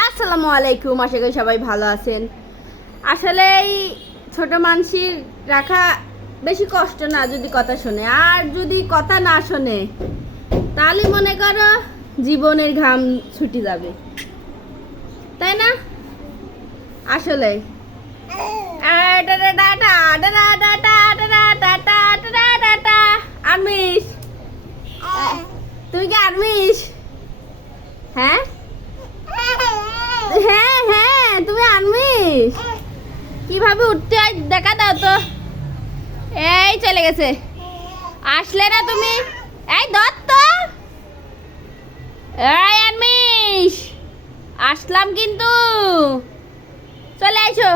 আসসালামু আলাইকুম, আশা করি সবাই ভালো আছেন। আসলে এই ছোট মানসির রাখা বেশি কষ্ট না যদি কথা শোনে, আর যদি কথা না শোনে তাহলে মনে করো জীবনের ঘাম ছুটে যাবে, তাই না? আসলে আনমিস, তুই কি আনমিস? হ্যাঁ হ্যাঁ হ্যাঁ, তুমি আনমিস। কিভাবে উঠতে হয় দেখা দাও তো। এই চলে গেছে, আসলে না তুমি। এই দত্ত, এই আনমিস, আসলাম কিন্তু, চলে আইসো।